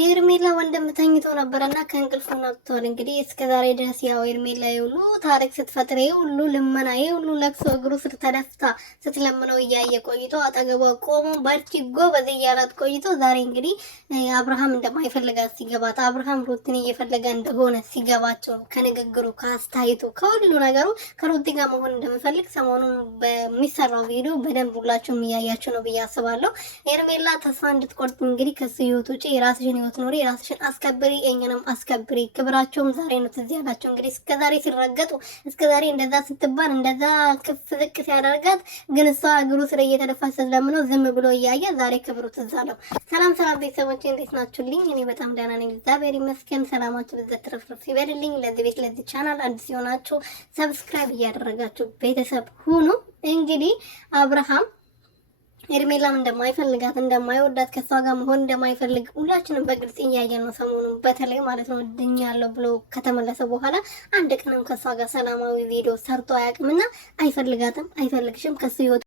የኤርሜላ ወንድም ተኝቶ ነበርና ከእንቅልፉ ነቅቷል። እንግዲህ እስከዛሬ ድረስ ያው ኤርሜላ ሁሉ ታሪክ ስትፈጥር ሁሉ ልመና ሁሉ ለቅሶ እግሩ ስር ተደፍታ ስትለምነው እያየ ቆይቶ አጠገቧ ቆሞ በርቺ ጎበዝ እያላት ቆይቶ ዛሬ እንግዲህ አብርሃም እንደማይፈልጋት ሲገባት አብርሃም ሩቲን እየፈለገ እንደሆነ ሲገባቸው ከንግግሩ ከአስተያየቱ ከሁሉ ነገሩ ከሩቲ ጋር መሆን እንደሚፈልግ ሰሞኑን በሚሰራው ቪዲዮ በደንብ ሁላችሁም እያያችሁ ነው ብዬ አስባለሁ። ኤርሜላ ተስፋ እንድትቆርጥ እንግዲህ ከሱ ህይወት ውጪ የራስሽን ህይወት ኖሪ፣ ራስሽን አስከብሪ፣ እኛንም አስከብሪ። ክብራቸውም ዛሬ ነው ትዝ ያላቸው። እንግዲህ እስከዛሬ ሲረገጡ እስከዛሬ እንደዛ ስትባል እንደዛ ክፍ ዝቅ ሲያደርጋት ግን እሷ እግሩ ስር እየተደፋች ስለምነው ዝም ብሎ እያየ ዛሬ ክብሩ ትዝ አለው። ሰላም ሰላም ቤተሰቦቼ እንዴት ናችሁልኝ? እኔ በጣም ደህና ነኝ፣ እግዚአብሔር ይመስገን። ሰላማችሁ ብዘት ትርፍርፍ ይበልልኝ። ለዚህ ቤት ለዚህ ቻናል አዲስ የሆናችሁ ሰብስክራይብ እያደረጋችሁ ቤተሰብ ሁኑ። እንግዲህ አብርሃም ኤርሜላም እንደማይፈልጋት እንደማይወዳት ከሷ ጋር መሆን እንደማይፈልግ ሁላችንም በግልጽ እያየን ነው ሰሞኑን፣ በተለይ ማለት ነው ድኛለሁ ብሎ ከተመለሰ በኋላ አንድ ቀንም ከሷ ጋር ሰላማዊ ቪዲዮ ሰርቶ አያውቅምና አይፈልጋትም፣ አይፈልግሽም ከሱ ህይወት